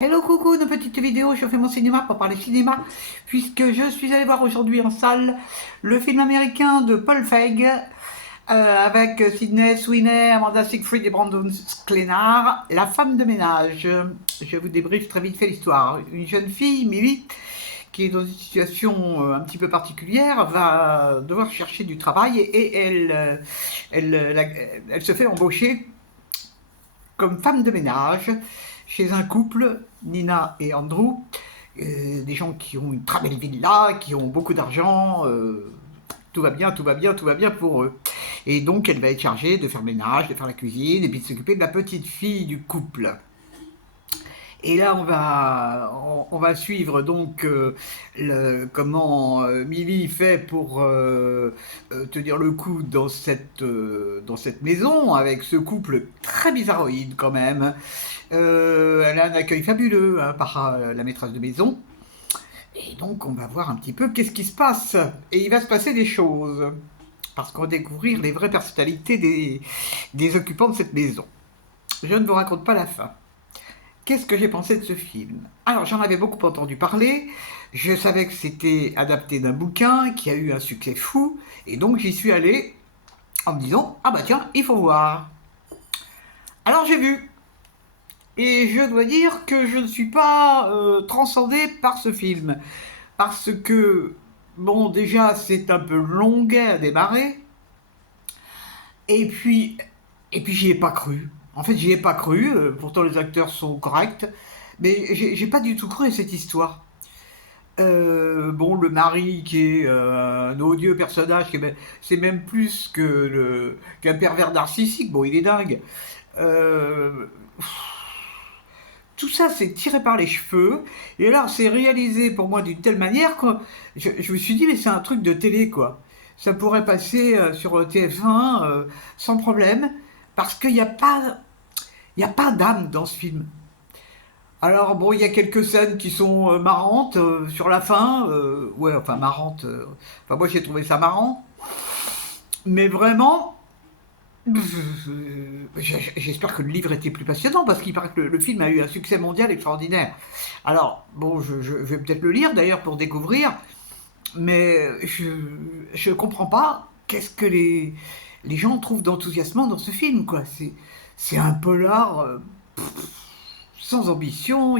Hello coucou, une petite vidéo, je fais mon cinéma pour parler cinéma, puisque je suis allé voir aujourd'hui en salle le film américain de Paul Feig, avec Sydney Sweeney, Amanda Seyfried et Brandon Sklenar, La femme de ménage. Je vous débriefe très vite fait l'histoire. Une jeune fille, Millie, qui est dans une situation un petit peu particulière, va devoir chercher du travail et elle se fait embaucher comme femme de ménage chez un couple, Nina et Andrew, des gens qui ont une très belle villa, qui ont beaucoup d'argent, tout va bien, tout va bien, tout va bien pour eux. Et donc elle va être chargée de faire le ménage, de faire la cuisine, et puis de s'occuper de la petite fille du couple. Et là, on va suivre donc comment Millie fait pour tenir le coup dans cette maison, avec ce couple très bizarroïde quand même. Elle a un accueil fabuleux hein, par la maîtresse de maison. Et donc, on va voir un petit peu qu'est-ce qui se passe. Et il va se passer des choses. Parce qu'on va découvrir les vraies personnalités des occupants de cette maison. Je ne vous raconte pas la fin. Qu'est-ce que j'ai pensé de ce film? Alors, j'en avais beaucoup entendu parler. Je savais que c'était adapté d'un bouquin qui a eu un succès fou. Et donc, j'y suis allé en me disant, ah bah tiens, il faut voir. Alors, j'ai vu. Et je dois dire que je ne suis pas transcendé par ce film. Parce que, bon, déjà, c'est un peu longuet à démarrer. Et puis, j'y ai pas cru. En fait, j'y ai pas cru. Pourtant, les acteurs sont corrects. Mais j'ai pas du tout cru à cette histoire. Bon, le mari qui est un odieux personnage, c'est même plus qu'un pervers narcissique. Bon, il est dingue. Euh, Tout ça, c'est tiré par les cheveux. Et alors, c'est réalisé pour moi d'une telle manière que je me suis dit, mais c'est un truc de télé, quoi. Ça pourrait passer sur TF1 sans problème, parce qu'il n'y a pas, il y a pas d'âme dans ce film. Alors, bon, il y a quelques scènes qui sont marrantes sur la fin. Ouais, enfin, marrantes. Enfin, moi, j'ai trouvé ça marrant. Mais vraiment, j'espère que le livre était plus passionnant parce qu'il paraît que le film a eu un succès mondial extraordinaire. Alors, bon, je vais peut-être le lire d'ailleurs pour découvrir, mais je comprends pas qu'est-ce que les gens trouvent d'enthousiasmant dans ce film, quoi. C'est un polar sans ambition.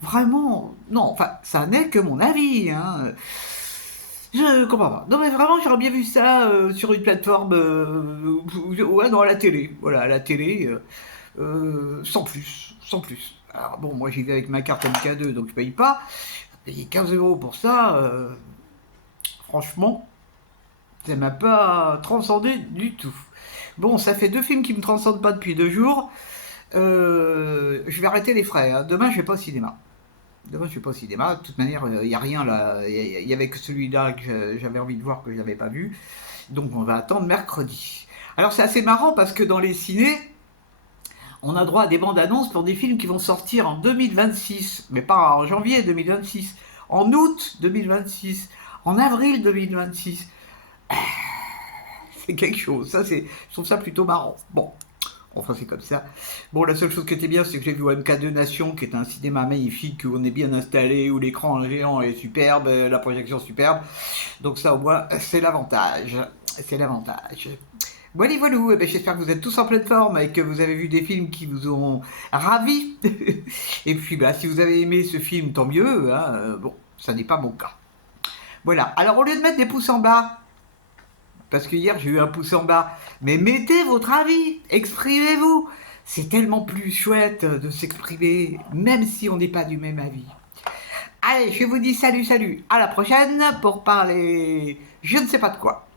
Vraiment, non, enfin, ça n'est que mon avis, hein. Je comprends pas. Non mais vraiment, j'aurais bien vu ça sur une plateforme, ouais, non, à la télé. Voilà, à la télé, sans plus, sans plus. Alors bon, moi j'y vais avec ma carte MK2, donc je paye pas. Payer 15 euros pour ça, franchement, ça m'a pas transcendé du tout. Bon, ça fait deux films qui me transcendent pas depuis 2 jours. Je vais arrêter les frais, hein. Demain, je vais pas au cinéma. Demain, je suis pas au cinéma. De toute manière, il n'y a rien là. Il y avait que celui-là que j'avais envie de voir que je n'avais pas vu. Donc, on va attendre mercredi. Alors, c'est assez marrant parce que dans les cinés, on a droit à des bandes annonces pour des films qui vont sortir en 2026, mais pas en janvier 2026, en août 2026, en avril 2026. C'est quelque chose. Ça, je trouve ça plutôt marrant. Bon, enfin, c'est comme ça. Bon, la seule chose qui était bien, c'est que j'ai vu au MK2 Nation, qui est un cinéma magnifique, où on est bien installé, où l'écran géant est superbe, la projection superbe. Donc ça, au moins, c'est l'avantage. C'est l'avantage. Voilà, voilà. Eh ben, j'espère que vous êtes tous en pleine forme et que vous avez vu des films qui vous ont ravi. Et puis, bah, si vous avez aimé ce film, tant mieux. Hein. Bon, ça n'est pas mon cas. Voilà. Alors, au lieu de mettre des pouces en bas, parce que hier j'ai eu un pouce en bas. Mais mettez votre avis, exprimez-vous. C'est tellement plus chouette de s'exprimer, même si on n'est pas du même avis. Allez, je vous dis salut, salut, à la prochaine pour parler je ne sais pas de quoi.